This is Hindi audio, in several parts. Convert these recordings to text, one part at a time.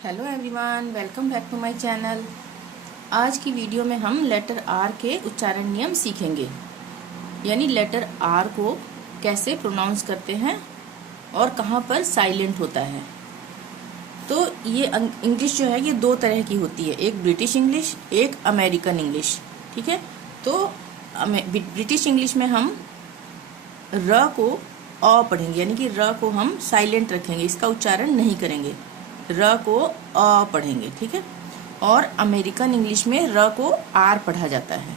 Hello everyone, welcome back to my channel. आज की वीडियो में हम लेटर आर के उच्चारण नियम सीखेंगे, यानी लेटर आर को कैसे प्रोनाउंस करते हैं और कहाँ पर साइलेंट होता है। तो ये इंग्लिश जो है ये दो तरह की होती है, एक ब्रिटिश इंग्लिश, एक अमेरिकन इंग्लिश। ठीक है, तो ब्रिटिश इंग्लिश में हम र को अ पढ़ेंगे, यानी कि र को हम साइलेंट रखेंगे, इसका उच्चारण नहीं करेंगे, र को अ पढ़ेंगे। ठीक है, और अमेरिकन इंग्लिश में र को आर पढ़ा जाता है।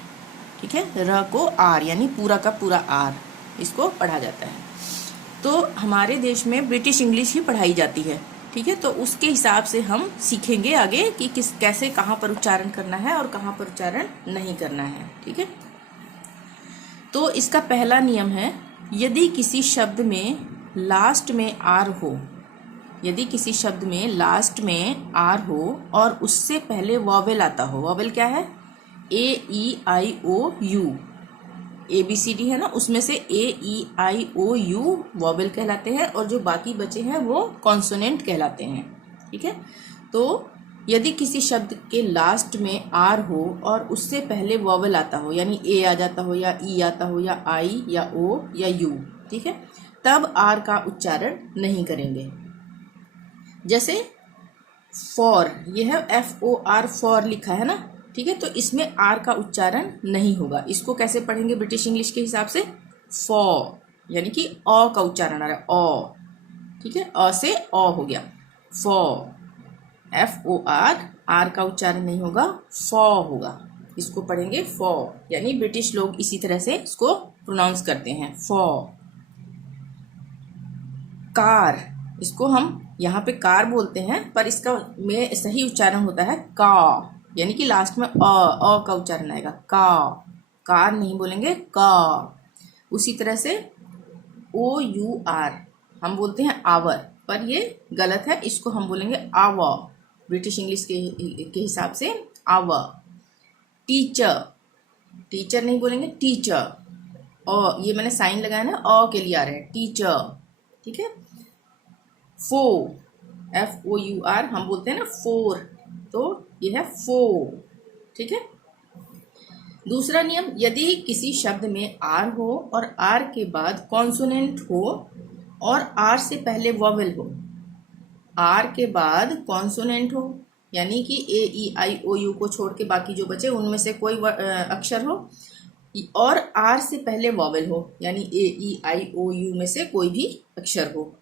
ठीक है, र को आर यानी पूरा का पूरा आर, इसको पढ़ा जाता है। तो हमारे देश में ब्रिटिश इंग्लिश ही पढ़ाई जाती है। ठीक है, तो उसके हिसाब से हम सीखेंगे आगे कि कैसे कहाँ पर उच्चारण करना है और कहाँ पर उच्चारण नहीं करना है। ठीक है, तो इसका पहला नियम है, यदि किसी शब्द में लास्ट में आर हो, यदि किसी शब्द में लास्ट में आर हो और उससे पहले वॉवेल आता हो। वॉवेल क्या है? A E I O U, A B C D है ना, उसमें से ए E I O you vowel कहलाते हैं और जो बाकी बचे हैं वो कॉन्सोनेंट कहलाते हैं। ठीक है, तो यदि किसी शब्द के लास्ट में आर हो और उससे पहले वॉवेल आता हो, यानी ए आ जाता हो या ई आता हो या आई या ओ या यू, ठीक है, तब आर का उच्चारण नहीं करेंगे। जैसे फॉर, यह है एफ ओ आर, फॉर लिखा है ना। ठीक है, तो इसमें आर का उच्चारण नहीं होगा। इसको कैसे पढ़ेंगे ब्रिटिश इंग्लिश के हिसाब से? फॉ, यानी कि अ का उच्चारण आ रहा है, अ। ठीक है, अ से अ हो गया, फॉ। एफ ओ आर, आर का उच्चारण नहीं होगा, फॉ होगा। इसको पढ़ेंगे फॉ, यानी ब्रिटिश लोग इसी तरह से इसको प्रोनाउंस करते हैं, फॉ। कार, इसको हम यहाँ पे कार बोलते हैं, पर इसका में सही उच्चारण होता है का, यानी कि लास्ट में अ का उच्चारण आएगा, का। कार नहीं बोलेंगे, का। उसी तरह से ओ यू आर हम बोलते हैं आवर, पर ये गलत है, इसको हम बोलेंगे आवर, ब्रिटिश इंग्लिश के हिसाब से आवर। टीचर, टीचर नहीं बोलेंगे, टीचर। और ये मैंने साइन लगाया ना, अ के लिए आ रहा है, टीचर। ठीक है, फो, एफ ओ यू आर हम बोलते हैं ना फोर, तो ये है फो। ठीक है, दूसरा नियम, यदि किसी शब्द में आर हो और आर के बाद कॉन्सोनेंट हो और आर से पहले वॉवेल हो, आर के बाद कॉन्सोनेंट हो, यानी कि ए ई आई ओ यू को छोड़ के बाकी जो बचे उनमें से कोई अक्षर हो, और आर से पहले वॉवेल हो, यानी ए ई आई ओ यू में से कोई भी अक्षर हो,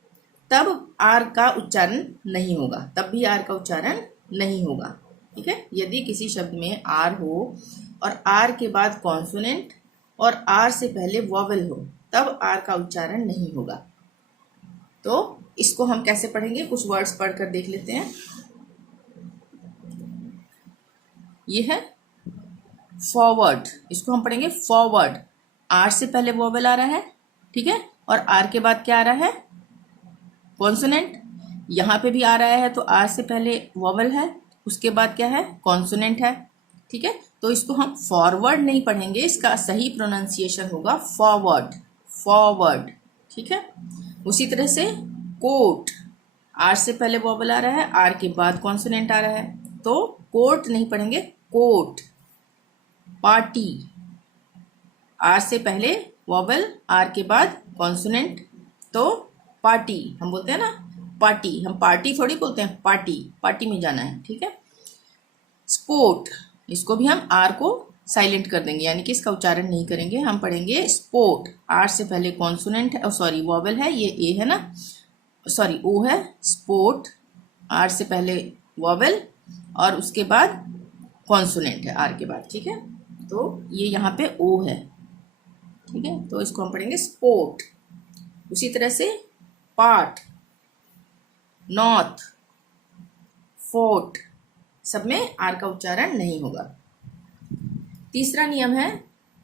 तब आर का उच्चारण नहीं होगा, तब भी आर का उच्चारण नहीं होगा। ठीक है, यदि किसी शब्द में आर हो और आर के बाद कॉन्सोनेंट और आर से पहले वॉवेल हो, तब आर का उच्चारण नहीं होगा। तो इसको हम कैसे पढ़ेंगे, कुछ वर्ड्स पढ़कर देख लेते हैं। ये है फॉरवर्ड, इसको हम पढ़ेंगे फॉरवर्ड, आर से पहले वॉवेल आ रहा है। ठीक है, और आर के बाद क्या आ रहा है? कॉन्सोनेंट। यहाँ पे भी आ रहा है, तो आर से पहले वॉवेल है, उसके बाद क्या है? कॉन्सोनेंट है। ठीक है, तो इसको हम फॉरवर्ड नहीं पढ़ेंगे, इसका सही प्रोनाउंसिएशन होगा फॉरवर्ड, फॉरवर्ड। ठीक है, उसी तरह से कोट, आर से पहले वॉवेल आ रहा है, आर के बाद कॉन्सोनेंट आ रहा है, तो कोट नहीं पढ़ेंगे, कोट। पार्टी, आर से पहले वॉवेल, आर के बाद कॉन्सोनेंट, तो पार्टी हम बोलते हैं ना, पार्टी, हम पार्टी थोड़ी बोलते हैं, पार्टी, पार्टी में जाना है। ठीक है, स्पोर्ट, इसको भी हम आर को साइलेंट कर देंगे, यानी कि इसका उच्चारण नहीं करेंगे, हम पढ़ेंगे स्पोर्ट। आर से पहले कॉन्सोनेंट है, सॉरी वॉवेल है, ये ए है ना, सॉरी ओ है, स्पोर्ट, आर से पहले वॉवेल और उसके बाद कॉन्सोनेंट है आर के बाद। ठीक है, तो ये यहाँ पे ओ है। ठीक है, तो इसको हम पढ़ेंगे स्पोर्ट। उसी तरह से पार्ट, नॉर्थ, फोर्ट, सब में आर का उच्चारण नहीं होगा। तीसरा नियम है,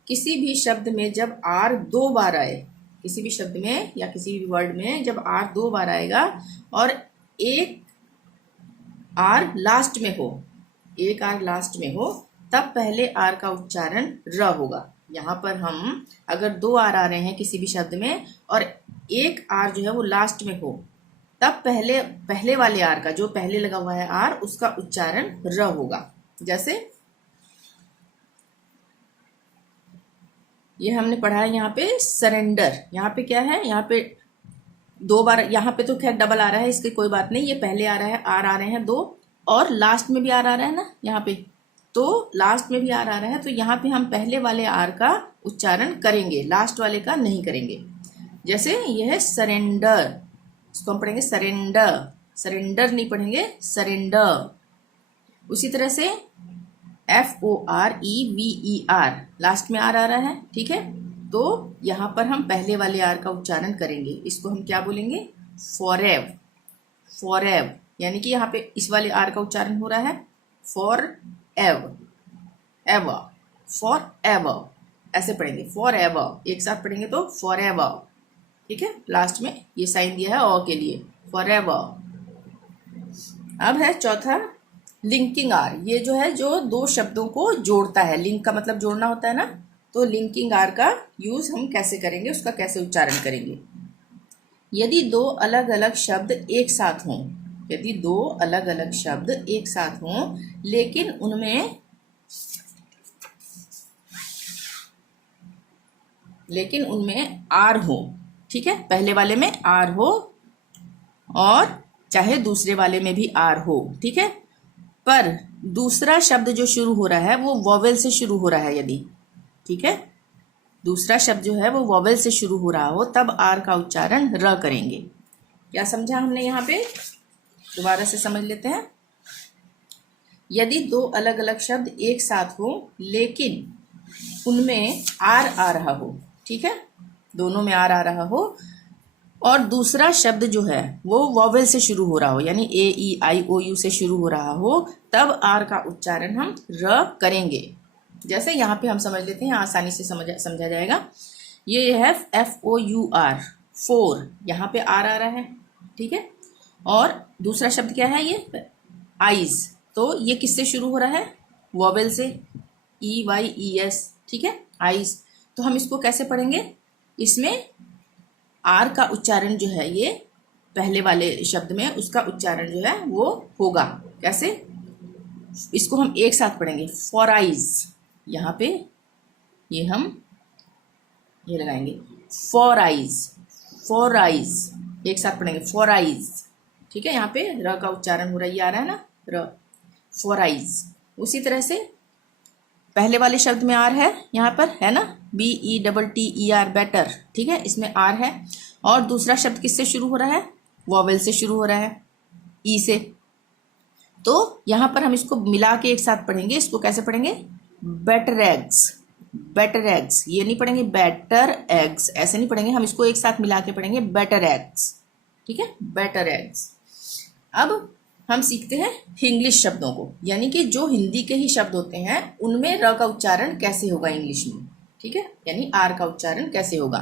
किसी भी शब्द में जब आर दो बार आए, किसी भी शब्द में या किसी भी वर्ड में जब आर दो बार आएगा और एक आर लास्ट में हो, एक आर लास्ट में हो, तब पहले आर का उच्चारण र होगा। यहाँ पर हम अगर दो आर आ रहे हैं किसी भी शब्द में और एक आर जो है वो लास्ट में हो, तब पहले वाले आर का, जो पहले लगा हुआ है आर, उसका उच्चारण र होगा। जैसे ये हमने पढ़ा है यहाँ पे सरेंडर, यहाँ पे क्या है, यहाँ पे 2 बार, यहाँ पे तो खैर डबल आ रहा है, इसकी कोई बात नहीं, ये पहले आ रहा है, आर आ रहे हैं 2, और लास्ट में भी आर आ रहा है ना यहाँ पे, तो लास्ट में भी आर आ रहा है, तो यहाँ पे हम पहले वाले आर का उच्चारण करेंगे, लास्ट वाले का नहीं करेंगे। जैसे ये है सरेंडर, इसको हम पढ़ेंगे सरेंडर, सरेंडर नहीं पढ़ेंगे, सरेंडर। उसी तरह से FOREVER, लास्ट में आर आ रहा है, ठीक है, तो यहाँ पर हम पहले वाले आर का उच्चारण करेंगे, इसको हम क्या बोलेंगे, फॉरएव, फॉरएव, यानी कि यहाँ पे इस वाले आर का उच्चारण हो रहा है फॉर एव, एवर, फॉर एवर, ऐसे पढ़ेंगे फॉर एवर, एक साथ पढ़ेंगे तो फॉर एवर, ठीक है, लास्ट में ये साइन दिया है ओ के लिए, फॉर एवर। अब है चौथा लिंकिंग आर, ये जो है जो 2 शब्दों को जोड़ता है, लिंक का मतलब जोड़ना होता है ना, तो लिंकिंग आर का यूज हम कैसे करेंगे, उसका कैसे उच्चारण करेंगे। यदि 2 अलग अलग शब्द एक साथ हों, यदि 2 अलग अलग शब्द एक साथ हों लेकिन उनमें आर हो, ठीक है, पहले वाले में आर हो और चाहे दूसरे वाले में भी आर हो, ठीक है, पर दूसरा शब्द जो शुरू हो रहा है वो वॉवेल से शुरू हो रहा है यदि, ठीक है, दूसरा शब्द जो है वो वॉवेल से शुरू हो रहा हो, तब आर का उच्चारण र करेंगे। क्या समझा हमने यहाँ पे, दोबारा से समझ लेते हैं। यदि 2 अलग अलग शब्द एक साथ हो लेकिन उनमें आर आ रहा हो, ठीक है, दोनों में आर आ रहा हो, और दूसरा शब्द जो है वो वॉवेल से शुरू हो रहा हो, यानी AEIOU से शुरू हो रहा हो, तब आर का उच्चारण हम र करेंगे। जैसे यहाँ पे हम समझ लेते हैं, आसानी से समझा जाएगा। ये है FOUR, 4, यहाँ पे आर आ रहा है, ठीक है, और दूसरा शब्द क्या है ये आइज, तो ये किससे शुरू हो रहा है, वॉवेल से, EYES, ठीक है, आइज। तो हम इसको कैसे पढ़ेंगे, इसमें आर का उच्चारण जो है ये पहले वाले शब्द में उसका उच्चारण जो है वो होगा कैसे, इसको हम एक साथ पढ़ेंगे फॉर आइज, यहाँ पे ये हम ये लगाएंगे फॉर आइज, फॉर आइज, एक साथ पढ़ेंगे फॉर आइज, ठीक है, यहाँ पे र का उच्चारण हो रहा है, ये आ रहा है ना र, फॉर आइज। उसी तरह से पहले वाले शब्द में आर है, यहाँ पर है ना, BETTER, बेटर, ठीक है, इसमें आर है, और दूसरा शब्द किससे शुरू हो रहा है, वॉवेल से शुरू हो रहा है, ई से, तो यहाँ पर हम इसको मिला के एक साथ पढ़ेंगे, इसको कैसे पढ़ेंगे, बेटर एग्स, बेटर एग्स, ये नहीं पढ़ेंगे बेटर एग्स, ऐसे नहीं पढ़ेंगे, हम इसको एक साथ मिला के पढ़ेंगे बेटर एग्स, ठीक है, बेटर एग्स। अब हम सीखते हैं इंग्लिश शब्दों को, यानी कि जो हिंदी के ही शब्द होते हैं उनमें र का उच्चारण कैसे होगा इंग्लिश में, ठीक है, यानी आर का उच्चारण कैसे होगा।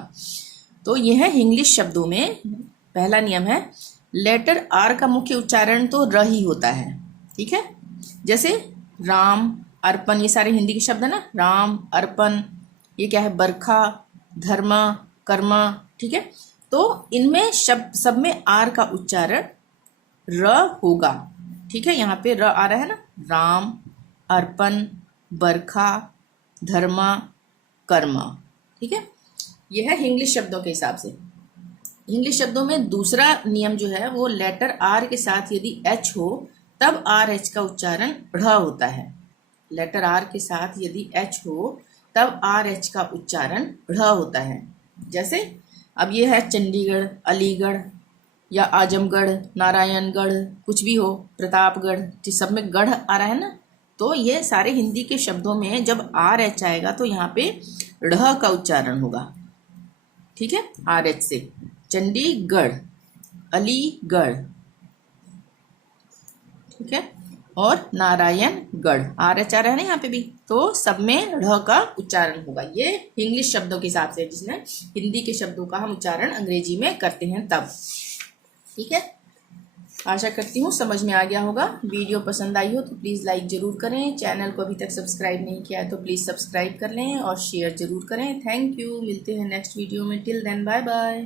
तो यह है इंग्लिश शब्दों में पहला नियम है, लेटर आर का मुख्य उच्चारण तो र ही होता है, ठीक है, जैसे राम, अर्पण, ये सारे हिंदी के शब्द है ना, राम, अर्पण, ये क्या है, बरखा, धर्म, कर्म, ठीक है, तो इनमें शब्द सब में आर का उच्चारण र होगा, ठीक है, यहाँ पे र आ रहा है ना, राम, अर्पण, बरखा, धर्म, कर्म, ठीक है, यह है इंग्लिश शब्दों के हिसाब से। इंग्लिश शब्दों में दूसरा नियम जो है वो लेटर आर के साथ यदि एच हो तब आर एच का उच्चारण ढ़ होता है, लेटर आर के साथ यदि एच हो तब आर एच का उच्चारण ढ़ होता है। जैसे अब ये है चंडीगढ़, अलीगढ़ या आजमगढ़, नारायणगढ़, कुछ भी हो, प्रतापगढ़, सब में गढ़ आ रहा है ना, तो ये सारे हिंदी के शब्दों में जब आर एच आएगा तो यहाँ पे ढ़ का उच्चारण होगा, ठीक है, आर एच से, चंडीगढ़, अलीगढ़, ठीक है, और नारायणगढ़, आर एच आ रहा है ना यहाँ पे भी, तो सब में ढ़ का उच्चारण होगा। ये इंग्लिश शब्दों के हिसाब से, जिसमें हिंदी के शब्दों का हम उच्चारण अंग्रेजी में करते हैं तब, ठीक है। आशा करती हूँ समझ में आ गया होगा। वीडियो पसंद आई हो तो प्लीज़ लाइक ज़रूर करें, चैनल को अभी तक सब्सक्राइब नहीं किया है तो प्लीज़ सब्सक्राइब कर लें और शेयर ज़रूर करें। थैंक यू, मिलते हैं नेक्स्ट वीडियो में, टिल देन बाय बाय।